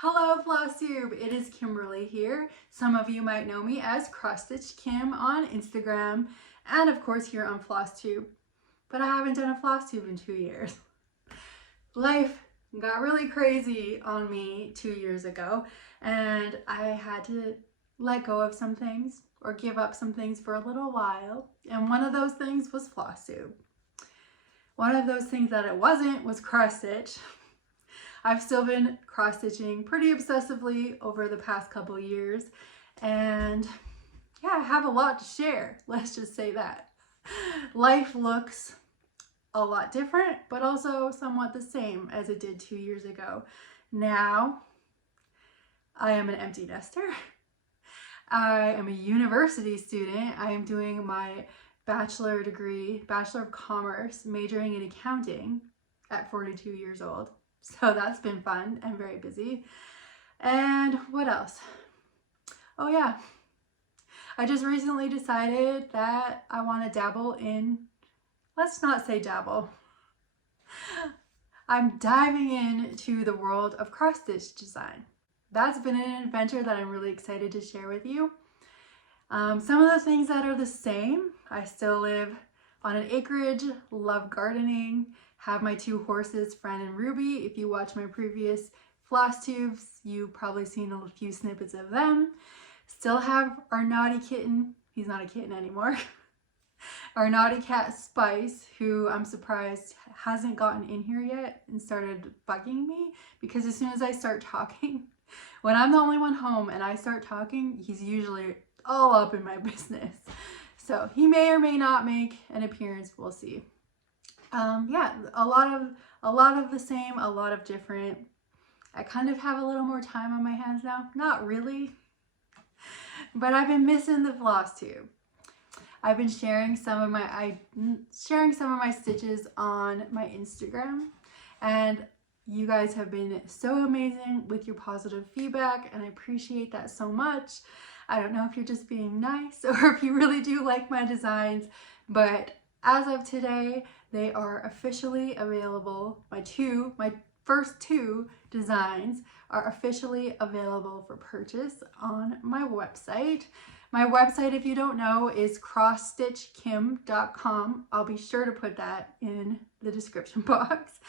Hello FlossTube, it is Kimberly here. Some of you might know me as Cross-Stitch Kim on Instagram and of course here on FlossTube. But I haven't done a FlossTube in 2 years. Life got really crazy on me 2 years ago and I had to let go of some things or give up some things for a little while, and one of those things was FlossTube. One of those things that it wasn't was cross-stitch. I've still been cross-stitching pretty obsessively over the past couple of years, and yeah, I have a lot to share, let's just say that. Life looks a lot different, but also somewhat the same as it did 2 years ago. Now, I am an empty nester. I am a university student. I am doing my bachelor degree, Bachelor of Commerce, majoring in accounting at 42 years old. So that's been fun and very busy. And what else? Oh yeah, I just recently decided that I want to dabble in, let's not say dabble. I'm diving into the world of cross-stitch design. That's been an adventure that I'm really excited to share with you. Some of the things that are the same: I still live on an acreage, love gardening, have my 2 horses, Fran and Ruby. If you watch my previous FlossTubes, you've probably seen a few snippets of them. Still have our naughty kitten. He's not a kitten anymore. Our naughty cat Spice, who I'm surprised hasn't gotten in here yet and started bugging me, because as soon as I start talking, when I'm the only one home and I start talking, he's usually all up in my business. So he may or may not make an appearance, we'll see. Yeah, a lot of the same, a lot of different. I kind of have a little more time on my hands now. Not really, but I've been missing the FlossTube. I've been sharing some of my stitches on my Instagram, and you guys have been so amazing with your positive feedback, and I appreciate that so much. I don't know if you're just being nice or if you really do like my designs, but as of today, they are officially available. My first 2 designs are officially available for purchase on my website. My website, if you don't know, is crossstitchkim.com. I'll be sure to put that in the description box.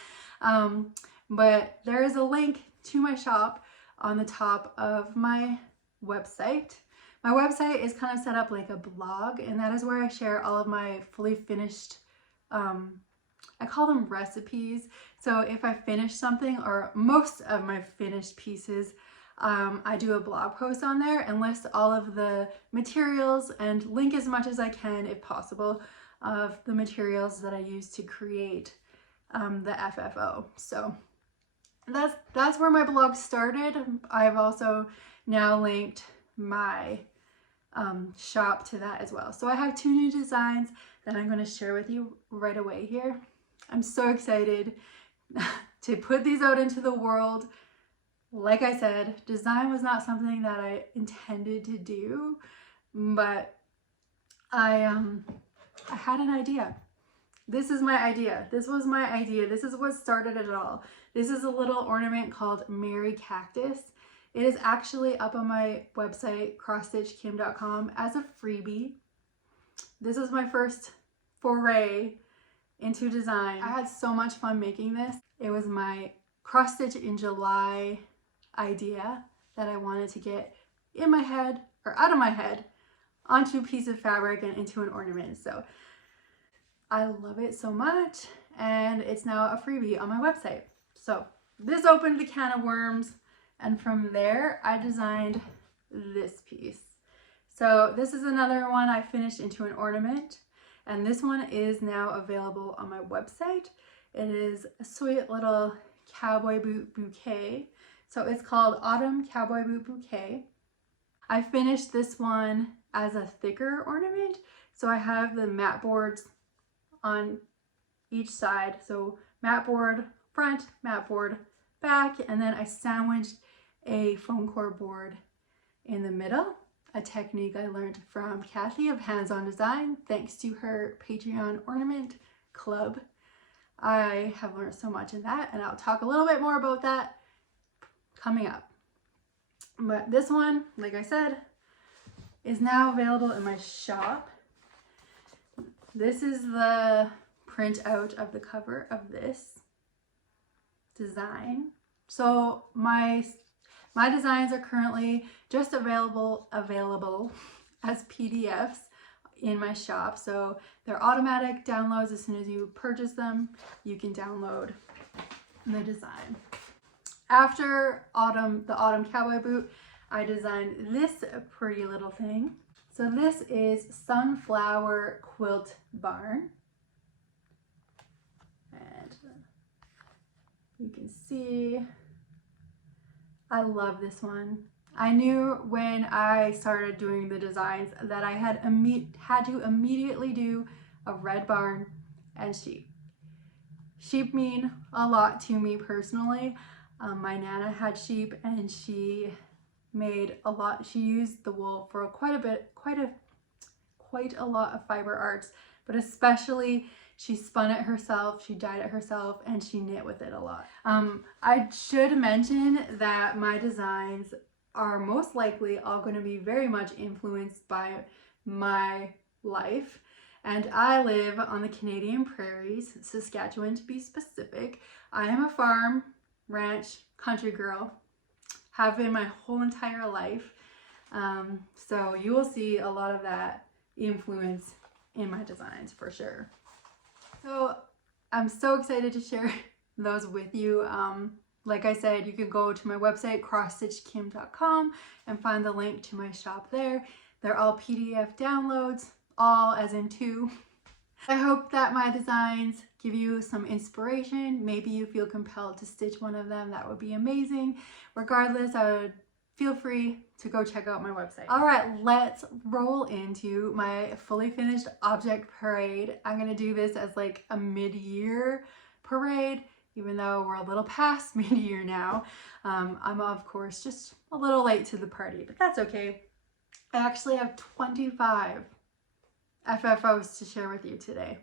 But there is a link to my shop on the top of my website. My website is kind of set up like a blog, and that is where I share all of my fully finished, I call them recipes. So if I finish something, or most of my finished pieces, I do a blog post on there and list all of the materials and link as much as I can, if possible, of the materials that I use to create the FFO. So that's where my blog started. I've also now linked my shop to that as well. So I have 2 new designs that I'm going to share with you right away here. I'm so excited to put these out into the world. Like I said, design was not something that I intended to do, but I had an idea. This is my idea. This was my idea. This is what started it all. This is a little ornament called Mary Cactus. It is actually up on my website, crossstitchkim.com, as a freebie. This is my first foray into design. I had so much fun making this. It was my cross stitch in July idea that I wanted to get in my head, or out of my head, onto a piece of fabric and into an ornament. So I love it so much, and it's now a freebie on my website. So this opened the can of worms, and from there I designed this piece. So this is another one I finished into an ornament, and this one is now available on my website. It is a sweet little cowboy boot bouquet. So it's called Autumn Cowboy Boot Bouquet. I finished this one as a thicker ornament. So I have the mat boards on each side. So mat board front, mat board back, and then I sandwiched a foam core board in the middle, a technique I learned from Kathy of Hands On Design, thanks to her Patreon ornament club. I have learned so much in that, and I'll talk a little bit more about that coming up. But this one, like I said, is now available in my shop. This is the print out of the cover of this design. So my designs are currently just available as PDFs in my shop. So they're automatic downloads. As soon as you purchase them, you can download the design. After the autumn cowboy boot, I designed this pretty little thing. So this is Sunflower Quilt Barn. And you can see, I love this one. I knew when I started doing the designs that I had to immediately do a red barn and sheep. Sheep mean a lot to me personally. My Nana had sheep and she made a lot. She used the wool for quite a lot of fiber arts, but especially she spun it herself, she dyed it herself, and she knit with it a lot. I should mention that my designs are most likely all going to be very much influenced by my life. And I live on the Canadian prairies, Saskatchewan to be specific. I am a farm, ranch, country girl. Have been my whole entire life. So you will see a lot of that influence in my designs for sure. So I'm so excited to share those with you. Like I said, you can go to my website, crossstitchkim.com, and find the link to my shop there. They're all PDF downloads, all as in 2. I hope that my designs give you some inspiration. Maybe you feel compelled to stitch one of them. That would be amazing. Regardless, I would feel free to go check out my website. All right, let's roll into my fully finished object parade. I'm gonna do this as like a mid-year parade, even though we're a little past mid-year now. I'm of course just a little late to the party, but that's okay. I actually have 25 FFOs to share with you today.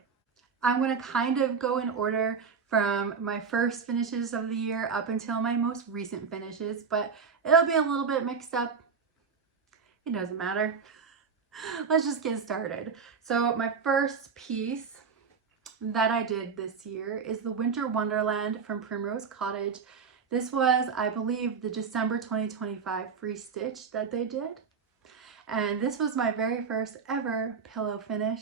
I'm going to kind of go in order from my first finishes of the year up until my most recent finishes, but it'll be a little bit mixed up. It doesn't matter. Let's just get started. So my first piece that I did this year is the Winter Wonderland from Primrose Cottage. This was, I believe, the December 2025 free stitch that they did. And this was my very first ever pillow finish.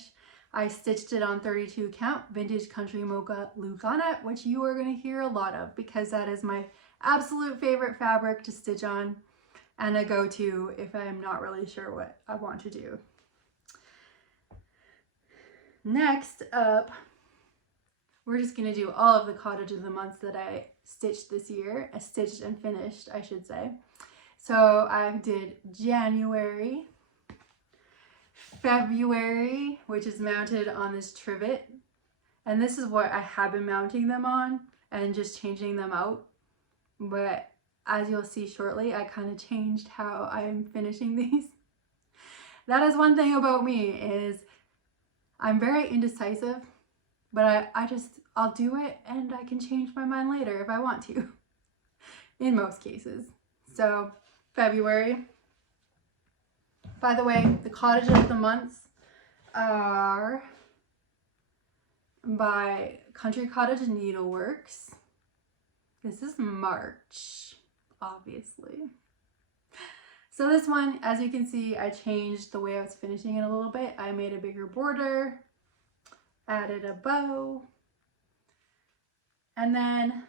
I stitched it on 32 count vintage country mocha Lugana, which you are going to hear a lot of because that is my absolute favorite fabric to stitch on and a go-to if I'm not really sure what I want to do. Next up, we're just going to do all of the cottage of the months that I stitched this year, stitched and finished, I should say. So I did January, February, which is mounted on this trivet, and this is what I have been mounting them on and just changing them out, but as you'll see shortly, I kind of changed how I'm finishing these. That is one thing about me, is I'm very indecisive, but I'll do it and I can change my mind later if I want to, in most cases. So February. By the way, the cottage of the months are by Country Cottage Needleworks. This is March, obviously. So this one, as you can see, I changed the way I was finishing it a little bit. I made a bigger border, added a bow, and then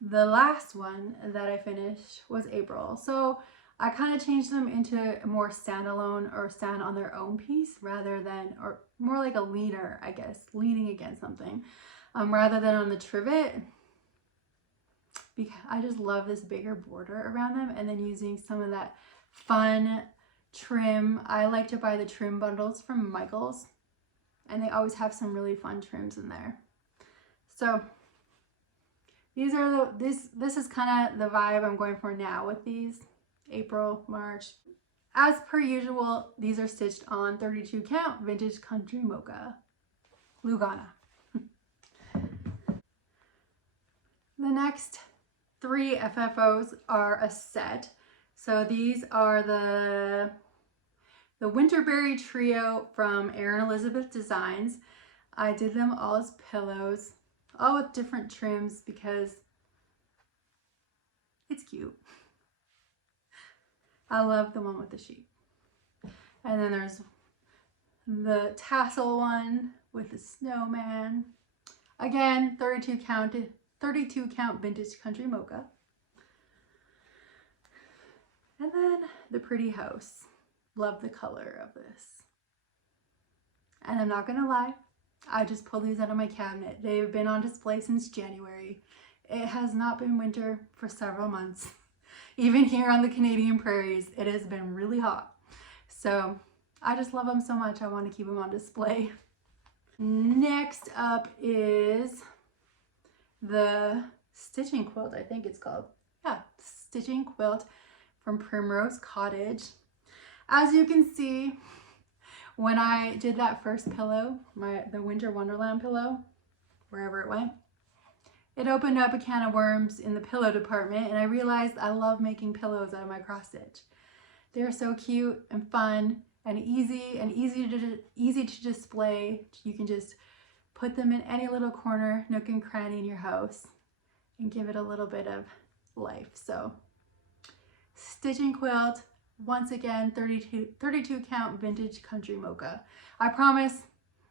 the last one that I finished was April. So I kind of changed them into a more standalone or stand on their own piece rather than, or more like a leaner, I guess, leaning against something, rather than on the trivet. Because I just love this bigger border around them, and then using some of that fun trim. I like to buy the trim bundles from Michael's, and they always have some really fun trims in there. So these are this is kind of the vibe I'm going for now with these. April, March. As per usual, these are stitched on 32 count vintage country mocha Lugana. The next 3 FFOs are a set. So these are the Winterberry Trio from Erin Elizabeth Designs. I did them all as pillows, all with different trims because it's cute. I love the one with the sheep. And then there's the tassel one with the snowman. Again, 32 count vintage country mocha. And then the pretty house. Love the color of this. And I'm not gonna lie, I just pulled these out of my cabinet. They've been on display since January. It has not been winter for several months. Even here on the Canadian prairies, it has been really hot. So I just love them so much, I want to keep them on display. Next up is the stitching quilt, I think it's called. Yeah, stitching quilt from Primrose Cottage. As you can see, when I did that first pillow, the Winter Wonderland pillow, wherever it went, it opened up a can of worms in the pillow department, and I realized I love making pillows out of my cross stitch. They're so cute and fun and easy to display. You can just put them in any little corner, nook and cranny in your house and give it a little bit of life. So stitching quilt, once again, 32 count vintage country mocha. I promise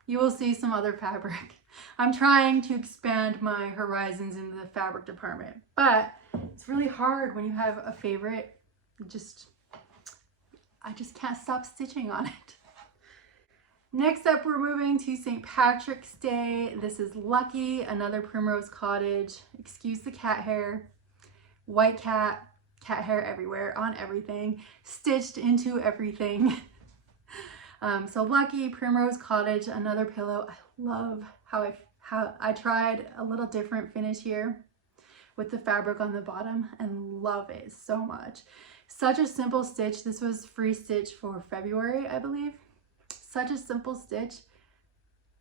you will see some other fabric. I'm trying to expand my horizons in the fabric department, but it's really hard when you have a favorite. I just can't stop stitching on it. Next up, we're moving to St. Patrick's Day. This is Lucky, another Primrose Cottage. Excuse the cat hair. White cat hair everywhere, on everything, stitched into everything. So Lucky, Primrose Cottage, another pillow. I love how I tried a little different finish here with the fabric on the bottom and love it so much. Such a simple stitch. This was free stitch for February, I believe. Such a simple stitch,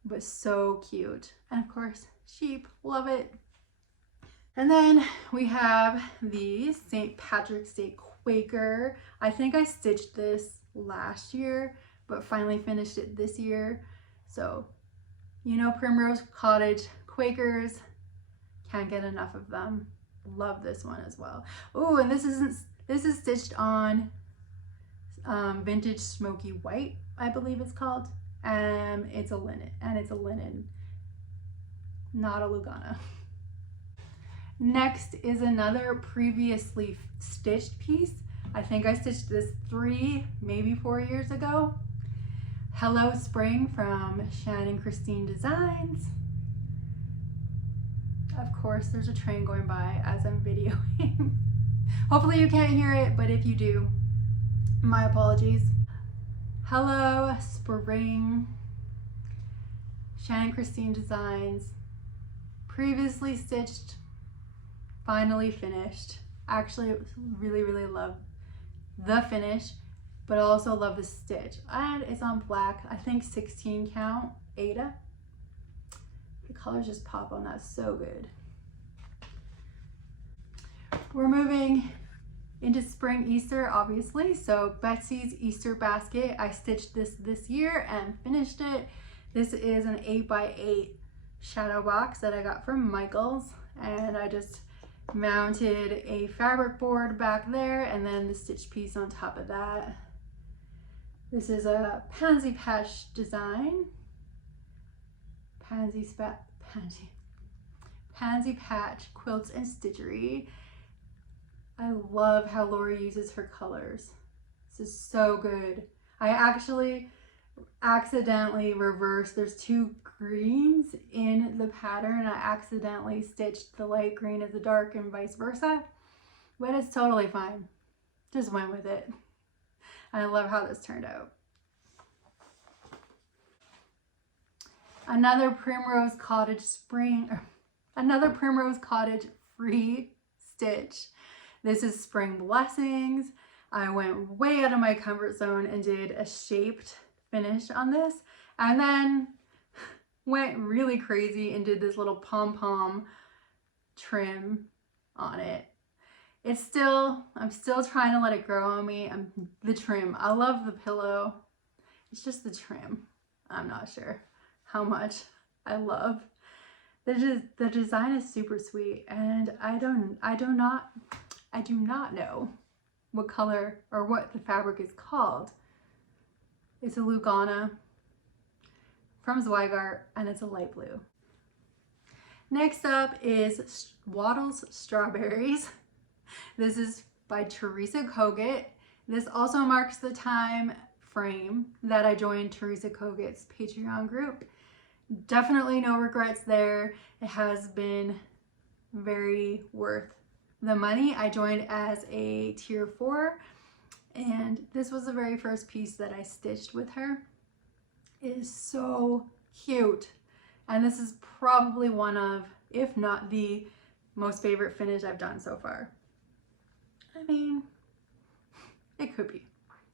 but so cute. And of course, sheep, love it. And then we have the St. Patrick's Day Quaker. I think I stitched this last year, but finally finished it this year. So, you know, Primrose Cottage Quakers, can't get enough of them. Love this one as well. Oh, and this is stitched on vintage smoky white, I believe it's called. It's a linen, not a Lugana. Next is another previously stitched piece. I think I stitched this 3, maybe 4 years ago. Hello Spring from Shannon Christine Designs. Of course, there's a train going by as I'm videoing. Hopefully you can't hear it, but if you do, my apologies. Hello Spring, Shannon Christine Designs. Previously stitched, finally finished. Actually, I really love the finish, but I also love the stitch. And it's on black, I think 16 count Ada. The colors just pop on that so good. We're moving into spring Easter, obviously. So Betsy's Easter basket. I stitched this year and finished it. This is an 8x8 shadow box that I got from Michael's, and I just mounted a fabric board back there and then the stitch piece on top of that. This is a pansy patch design. Pansy patch quilts and stitchery. I love how Lori uses her colors. This is so good. I actually accidentally reversed. There's 2 greens in the pattern. I accidentally stitched the light green as the dark and vice versa, but it's totally fine. Just went with it. I love how this turned out. Another Primrose Cottage free stitch. This is Spring Blessings. I went way out of my comfort zone and did a shaped finish on this, and then went really crazy and did this little pom-pom trim on it. I'm still trying to let it grow on me. The trim, I love the pillow. It's just the trim. I'm not sure how much I love. The design is super sweet, and I do not know what color or what the fabric is called. It's a Lugana from Zweigart, and it's a light blue. Next up is Waddles Strawberries. This is by Teresa Kogut. This also marks the time frame that I joined Teresa Kogut's Patreon group. Definitely no regrets there. It has been very worth the money. I joined as a tier 4, and this was the very first piece that I stitched with her. It is so cute, and this is probably one of, if not the most favorite finish I've done so far. I mean, it could be.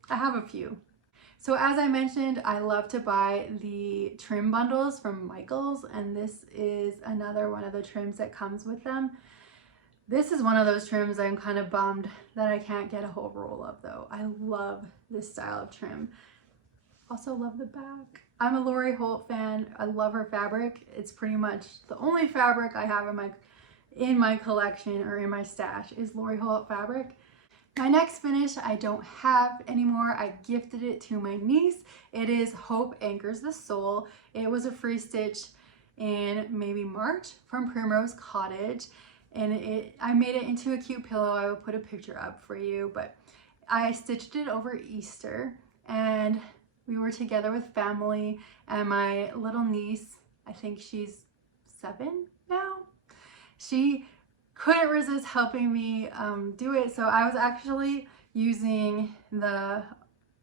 I have a few. So as I mentioned, I love to buy the trim bundles from Michaels, and this is another one of the trims that comes with them. This is one of those trims I'm kind of bummed that I can't get a whole roll of though. I love this style of trim. Also love the back. I'm a Lori Holt fan. I love her fabric. It's pretty much the only fabric I have in my collection or in my stash is Lori Holt fabric. My next finish I don't have anymore. I gifted it to my niece. It is Hope Anchors the Soul. It was a free stitch in maybe March from Primrose Cottage, and I made it into a cute pillow. I will put a picture up for you, but I stitched it over Easter, and we were together with family, and my little niece, I think she's 7 now, she couldn't resist helping me do it. So I was actually using the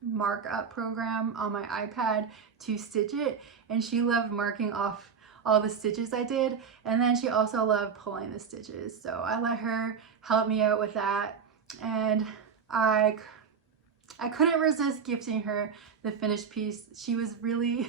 markup program on my iPad to stitch it, and she loved marking off all the stitches I did, and then she also loved pulling the stitches. So I let her help me out with that, and I couldn't resist gifting her the finished piece. She was really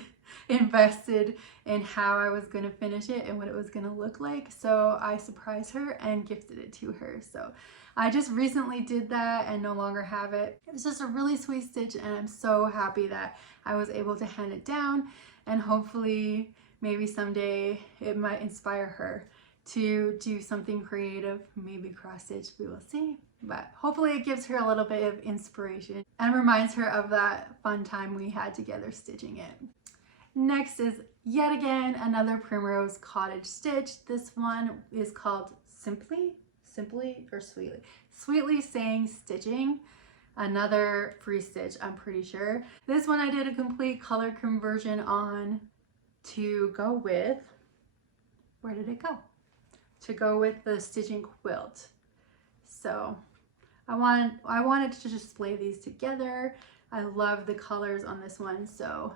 invested in how I was going to finish it and what it was going to look like, so I surprised her and gifted it to her. So I just recently did that and no longer have it. It was just a really sweet stitch, and I'm so happy that I was able to hand it down, and hopefully maybe someday it might inspire her to do something creative, maybe cross stitch, we will see. But hopefully it gives her a little bit of inspiration and reminds her of that fun time we had together stitching it. Next is yet again another Primrose Cottage stitch. This one is called Simply or Sweetly Saying Stitching. Another free stitch, I'm pretty sure. This one I did a complete color conversion on to go with, where did it go? To go with the stitching quilt. So I wanted to display these together. I love the colors on this one, so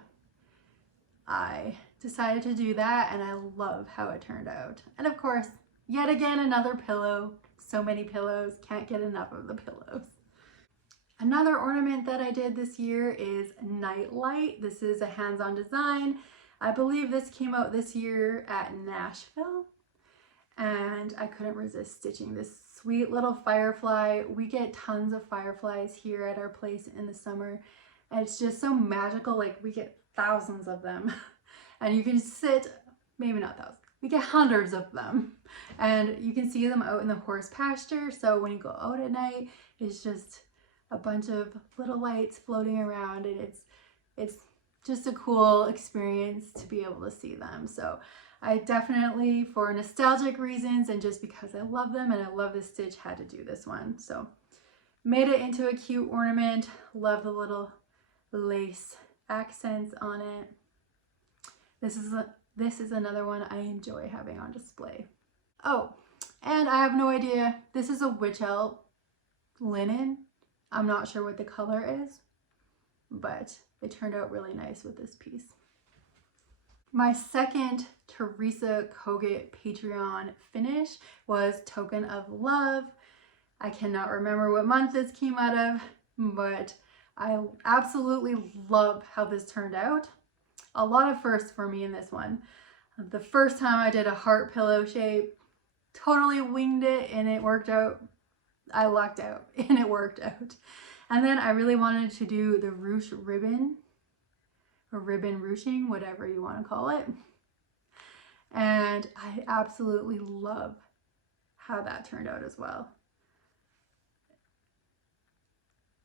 I decided to do that, and I love how it turned out. And of course, yet again, another pillow. So many pillows, can't get enough of the pillows. Another ornament that I did this year is Nightlight. This is a hands-on design. I believe this came out this year at Nashville, and I couldn't resist stitching this sweet little firefly. We get tons of fireflies here at our place in the summer, and it's just so magical. Like, we get thousands of them, and you can sit, maybe not thousands, we get hundreds of them, and you can see them out in the horse pasture. So when you go out at night, it's just a bunch of little lights floating around, and it's just a cool experience to be able to see them. So I definitely, for nostalgic reasons and just because I love them and I love this stitch, had to do this one. So made it into a cute ornament. Love the little lace accents on it. This is another one I enjoy having on display. Oh, and I have no idea. This is a witch elf linen. I'm not sure what the color is, but it turned out really nice with this piece. My second Teresa Kogut Patreon finish was Token of Love. I cannot remember what month this came out of, but I absolutely love how this turned out. A lot of firsts for me in this one. The first time I did a heart pillow shape, totally winged it, and it worked out I lucked out and it worked out. And then I really wanted to do the ruche ribbon, or ribbon ruching, whatever you want to call it. And I absolutely love how that turned out as well.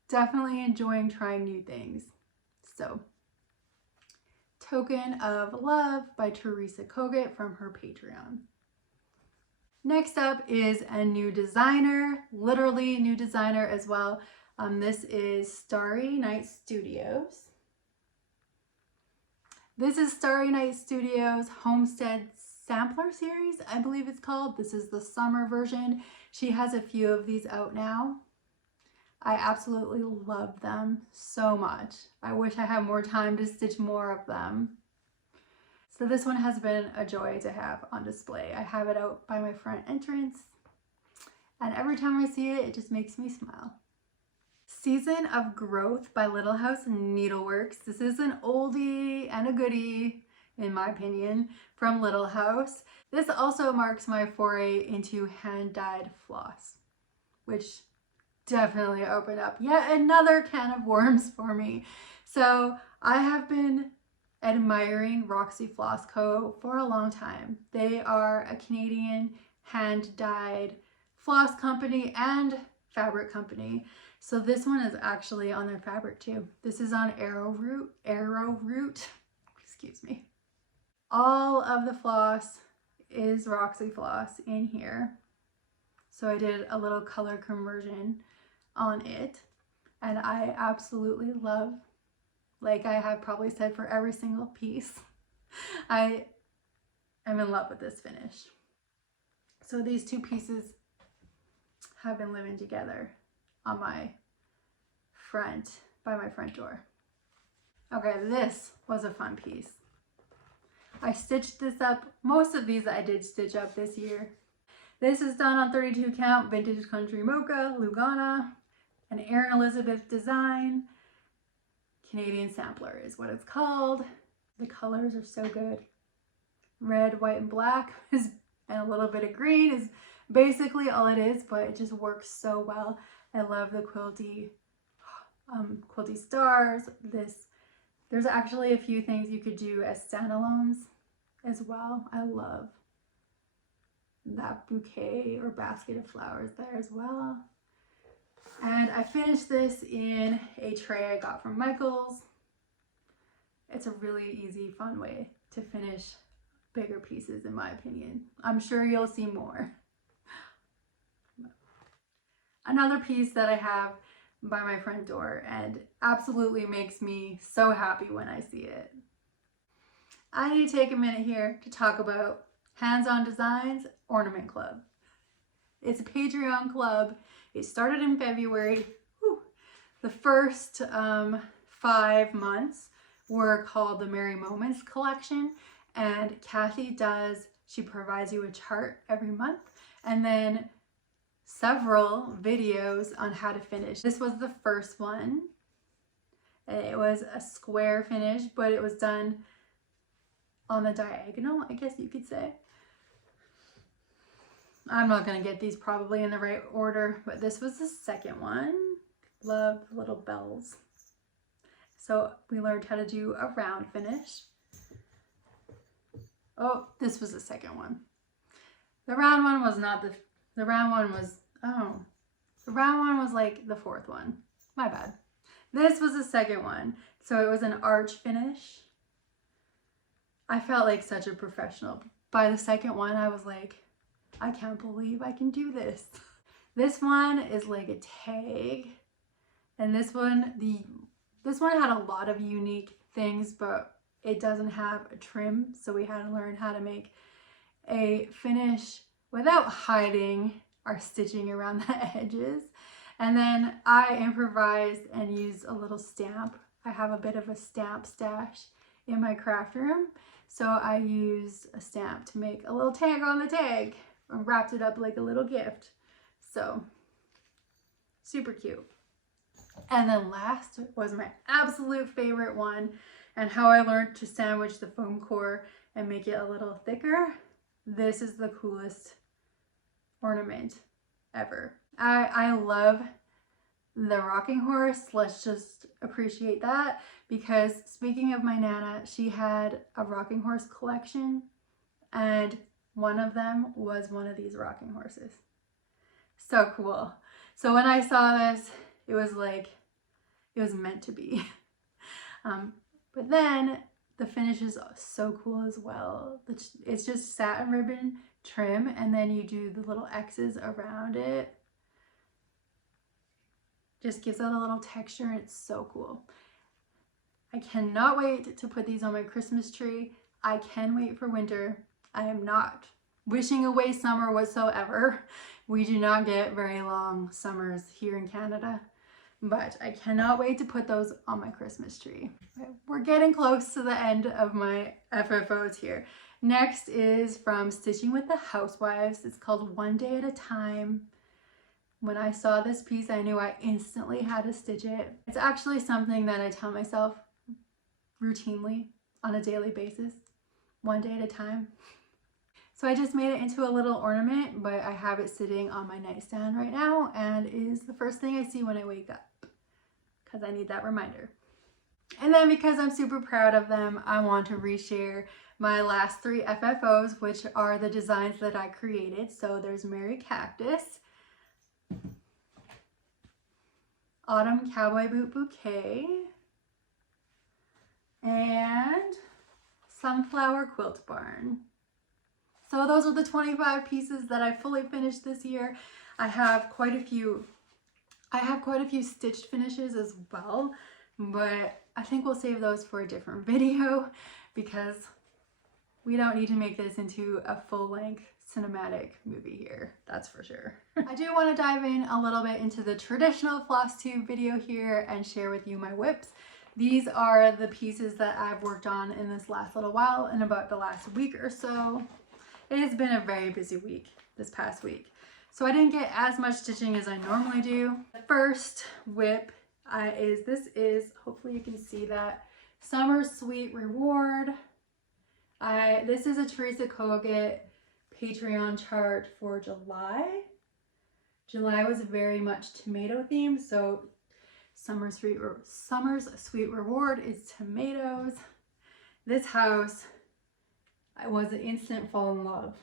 Definitely enjoying trying new things. So, Token of Love by Teresa Kogut from her Patreon. Next up is a new designer, literally new designer as well. This is Starry Night Studios. This is Starry Night Studios Homestead Sampler Series, I believe it's called. This is the summer version. She has a few of these out now. I absolutely love them so much. I wish I had more time to stitch more of them. So this one has been a joy to have on display. I have it out by my front entrance, and every time I see it, it just makes me smile. Season of Growth by Little House Needleworks. This is an oldie and a goodie, in my opinion, from Little House. This also marks my foray into hand-dyed floss, which definitely opened up yet another can of worms for me. So I have been admiring Roxy Floss Co. for a long time. They are a Canadian hand-dyed floss company and fabric company. So this one is actually on their fabric too. This is on Arrowroot, excuse me. All of the floss is Roxy Floss in here. So I did a little color conversion on it, and I absolutely love, like I have probably said for every single piece, I am in love with this finish. So these two pieces have been living together on my front, by my front door. Okay, this was a fun piece. I stitched this up. Most of these I did stitch up this year. This is done on 32 count Vintage Country Mocha, Lugana, an Erin Elizabeth design. Canadian Sampler is what it's called. The colors are so good. Red, white, and black and a little bit of green is basically all it is, but it just works so well. I love the quilty stars. There's actually a few things you could do as standalones as well. I love that bouquet or basket of flowers there as well. And I finished this in a tray I got from Michael's. It's a really easy, fun way to finish bigger pieces, in my opinion. I'm sure you'll see more. Another piece that I have by my front door and absolutely makes me so happy when I see it. I need to take a minute here to talk about Hands-On Designs Ornament Club. It's a Patreon club. It started in February. Whew. The first 5 months were called the Merry Moments collection, and Kathy she provides you a chart every month and then several videos on how to finish. This was the first one. It was a square finish, but it was done on the diagonal, I guess you could say. I'm not gonna get these probably in the right order, but this was the second one. Love the little bells. So we learned how to do a round finish. Oh, this was the second one. The round one was not the round one was, the round one was like the fourth one. My bad. This was the second one. So it was an arch finish. I felt like such a professional. By the second one, I was like, I can't believe I can do this. This one is like a tag. And this one had a lot of unique things, but it doesn't have a trim. So we had to learn how to make a finish without hiding our stitching around the edges. And then I improvised and used a little stamp. I have a bit of a stamp stash in my craft room. So I used a stamp to make a little tag on the tag and wrapped it up like a little gift. So super cute. And then last was my absolute favorite one, and how I learned to sandwich the foam core and make it a little thicker. This is the coolest ornament ever. I love the rocking horse. Let's just appreciate that, because speaking of my Nana, she had a rocking horse collection, and one of them was one of these rocking horses. So cool. So when I saw this, it was like, it was meant to be. But then the finish is so cool as well. It's just satin ribbon trim, and then you do the little X's around it. Just gives out a little texture, and it's so cool. I cannot wait to put these on my Christmas tree. I can wait for winter. I am not wishing away summer whatsoever. We do not get very long summers here in Canada, but I cannot wait to put those on my Christmas tree. We're getting close to the end of my FFOs here. Next is from Stitching with the Housewives. It's called One Day at a Time. When I saw this piece, I knew I instantly had to stitch it. It's actually something that I tell myself routinely on a daily basis, one day at a time. So I just made it into a little ornament, but I have it sitting on my nightstand right now, and it is the first thing I see when I wake up, because I need that reminder. And then because I'm super proud of them, I want to reshare my last 3 FFOs, which are the designs that I created. So there's Merry Cactus, Autumn Cowboy Boot Bouquet, and Sunflower Quilt Barn. So those are the 25 pieces that I fully finished this year. I have quite a few stitched finishes as well, but I think we'll save those for a different video, because we don't need to make this into a full-length cinematic movie here, that's for sure. I do want to dive in a little bit into the traditional FlossTube video here and share with you my whips. These are the pieces that I've worked on in this last little while, in about the last week or so. It has been a very busy week this past week, so I didn't get as much stitching as I normally do. The first whip is hopefully you can see that, Summer Sweet Reward. This is a Teresa Kogut Patreon chart for July. July was very much tomato themed, so Summer's Sweet Reward is tomatoes. This house, I was an instant fall in love.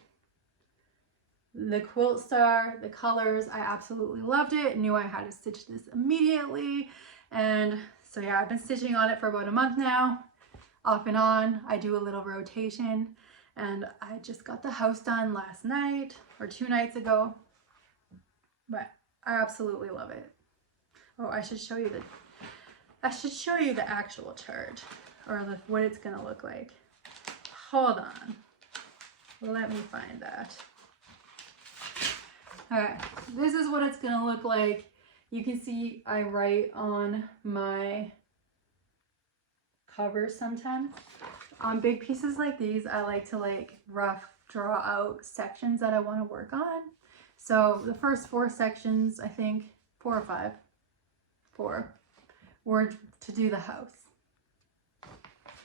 The quilt star, the colors, I absolutely loved it. Knew I had to stitch this immediately. And so yeah, I've been stitching on it for about a month now, off and on. I do a little rotation, and I just got the house done last night or 2 nights ago, but I absolutely love it. Oh, I should show you the actual chart, or what it's gonna look like. Hold on, let me find that. All right, this is what it's gonna look like. You can see I write on my covers sometimes. On big pieces like these, I like to rough draw out sections that I want to work on. So the first 4 sections, I think 4 or 5, 4, were to do the house.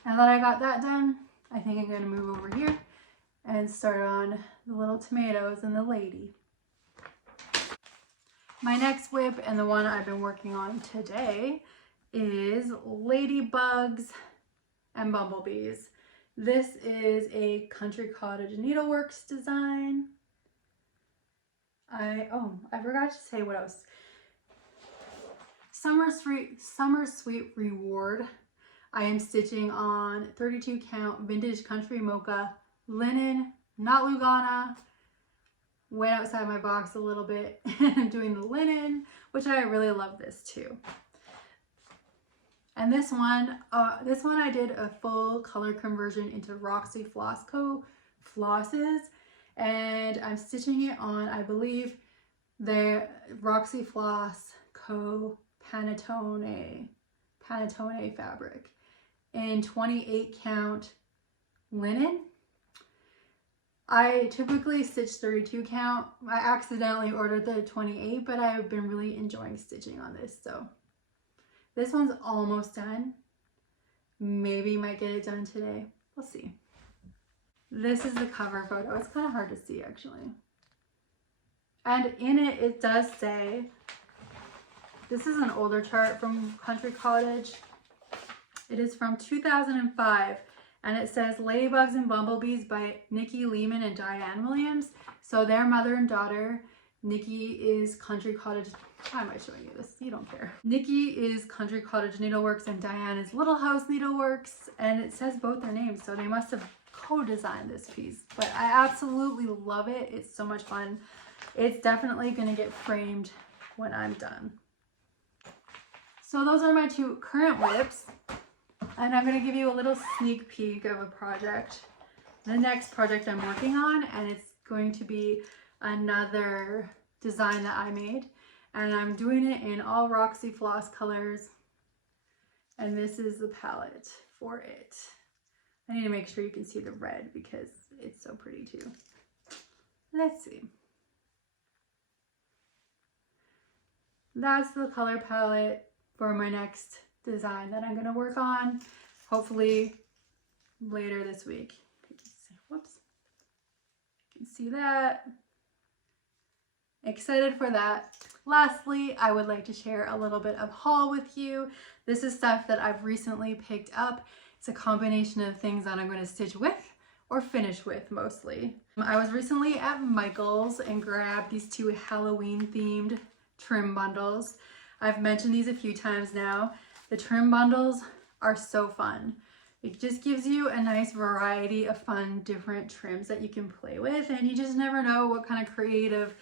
Now that I got that done, I think I'm going to move over here and start on the little tomatoes and the lady. My next whip, and the one I've been working on today, is Ladybugs and Bumblebees. This is a Country Cottage Needleworks design. I forgot to say what else. Summer Sweet Reward. I am stitching on 32 count vintage country mocha linen, not Lugana. Went outside my box a little bit and doing the linen, which I really love this too. And this one I did a full color conversion into Roxy Floss Co. flosses, and I'm stitching it on, I believe, the Roxy Floss Co. Panettone fabric in 28 count linen. I typically stitch 32 count. I accidentally ordered the 28, but I've been really enjoying stitching on this. So this one's almost done. Maybe might get it done today. We'll see. This is the cover photo. It's kind of hard to see actually. And in it, it does say, this is an older chart from Country Cottage. It is from 2005, and it says Ladybugs and Bumblebees by Nikki Lehman and Diane Williams. So their mother and daughter. Nikki is Country Cottage. Why am I showing you this? You don't care. Nikki is Country Cottage Needleworks and Diane is Little House Needleworks, and it says both their names, so they must have co-designed this piece. But I absolutely love it. It's so much fun. It's definitely gonna get framed when I'm done. So those are my two current whips, and I'm gonna give you a little sneak peek of a project. The next project I'm working on, and it's going to be another design that I made, and I'm doing it in all Roxy Floss colors, and this is the palette for it. I need to make sure you can see the red because it's so pretty too. Let's see. That's the color palette for my next design that I'm going to work on, hopefully later this week. Whoops. You can see that. Excited for that. Lastly, I would like to share a little bit of haul with you. This is stuff that I've recently picked up. It's a combination of things that I'm going to stitch with or finish with mostly. I was recently at Michael's and grabbed these two Halloween themed trim bundles. I've mentioned these a few times now. The trim bundles are so fun. It just gives you a nice variety of fun, different trims that you can play with, and you just never know what kind of creative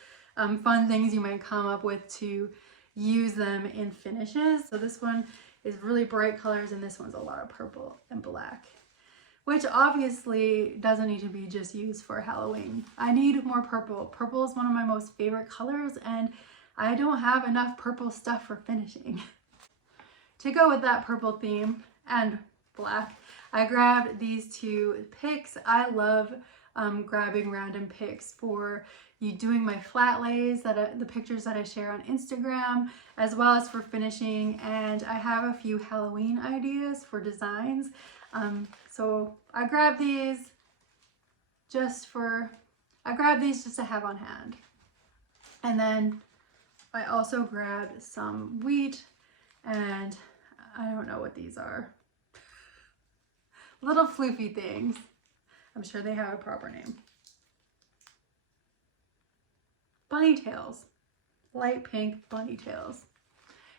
fun things you might come up with to use them in finishes. So this one is really bright colors, and this one's a lot of purple and black, which obviously doesn't need to be just used for Halloween. I need more purple. Purple is one of my most favorite colors, and I don't have enough purple stuff for finishing. To go with that purple theme and black, I grabbed these two picks. I love grabbing random picks for you doing my flat lays, the pictures that I share on Instagram, as well as for finishing. And I have a few Halloween ideas for designs. So I grabbed these just to have on hand. And then I also grabbed some wheat, and I don't know what these are. Little floofy things. I'm sure they have a proper name. Bunny tails. Light pink bunny tails.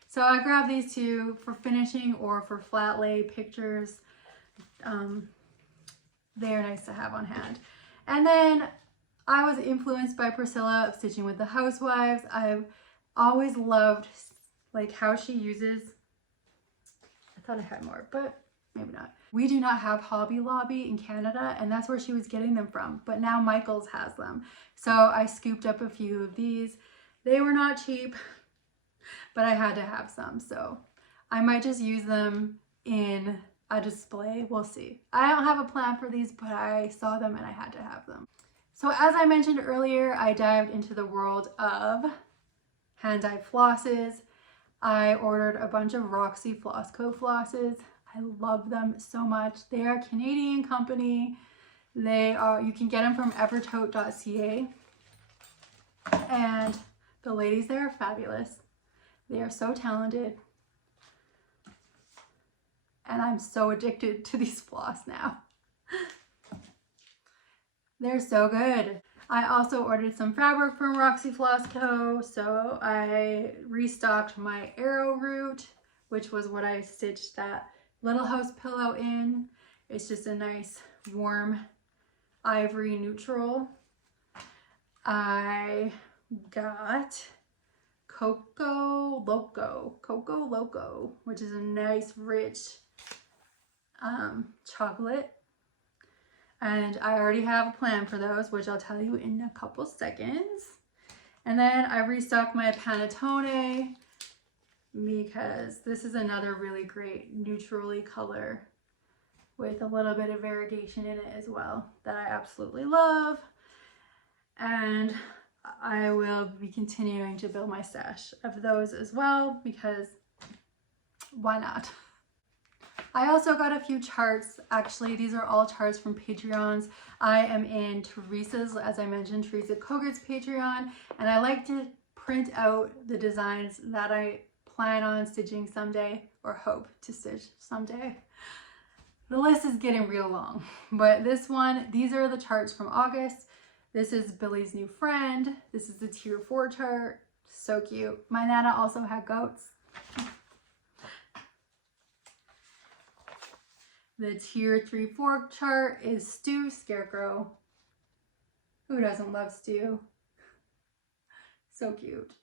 So I grabbed these two for finishing or for flat lay pictures. They're nice to have on hand. And then I was influenced by Priscilla of Stitching with the Housewives. I've always loved like how she uses, I thought I had more, but maybe not. We do not have Hobby Lobby in Canada, and that's where she was getting them from, but now Michael's has them. So I scooped up a few of these. They were not cheap, but I had to have some, so I might just use them in a display. We'll see. I don't have a plan for these, but I saw them and I had to have them. So as I mentioned earlier, I dived into the world of hand-dyed flosses. I ordered a bunch of Roxy Floss Co. flosses. I love them so much. They are a Canadian company. You can get them from evertote.ca, and the ladies there are fabulous. They are so talented, and I'm so addicted to these floss now. They're so good. I also ordered some fabric from Roxy Floss Co. So I restocked my arrowroot, which was what I stitched that Little House pillow in. It's just a nice warm ivory neutral. I got Coco Loco, which is a nice rich chocolate. And I already have a plan for those, which I'll tell you in a couple seconds. And then I restocked my panettone because this is another really great neutrally color with a little bit of variegation in it as well that I absolutely love. And I will be continuing to build my stash of those as well because why not? I also got a few charts. Actually, these are all charts from Patreons. I am in Teresa's, as I mentioned, Teresa Kogert's Patreon, and I like to print out the designs that I plan on stitching someday, or hope to stitch someday. The list is getting real long, but this one, these are the charts from August. This is Billy's new friend. This is the tier 4 chart. So cute. My Nana also had goats. The tier 3/4 chart is Stu Scarecrow. Who doesn't love Stu? So cute.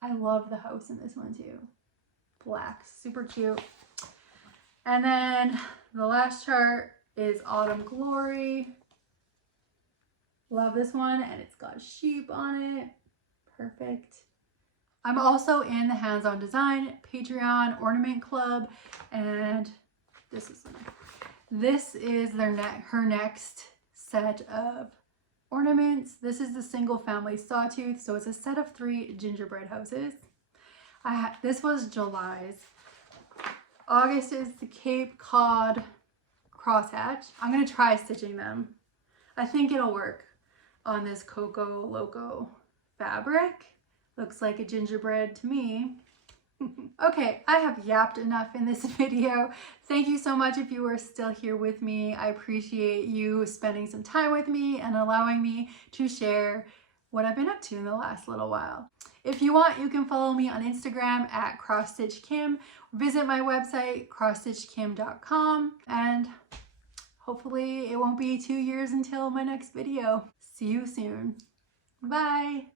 I love the house in this one too. Black, super cute. And then the last chart is Autumn Glory. Love this one, and it's got sheep on it. Perfect. I'm also in the Hands-On Design Patreon Ornament Club, and this is her next set of ornaments. This is the single family sawtooth, so it's a set of 3 gingerbread houses. This was July's. August is the Cape Cod crosshatch. I'm gonna try stitching them. I think it'll work on this Coco Loco fabric. Looks like a gingerbread to me. Okay, I have yapped enough in this video. Thank you so much if you are still here with me. I appreciate you spending some time with me and allowing me to share what I've been up to in the last little while. If you want, you can follow me on Instagram at CrossStitchKim. Visit my website, crossstitchkim.com, and hopefully it won't be 2 years until my next video. See you soon. Bye.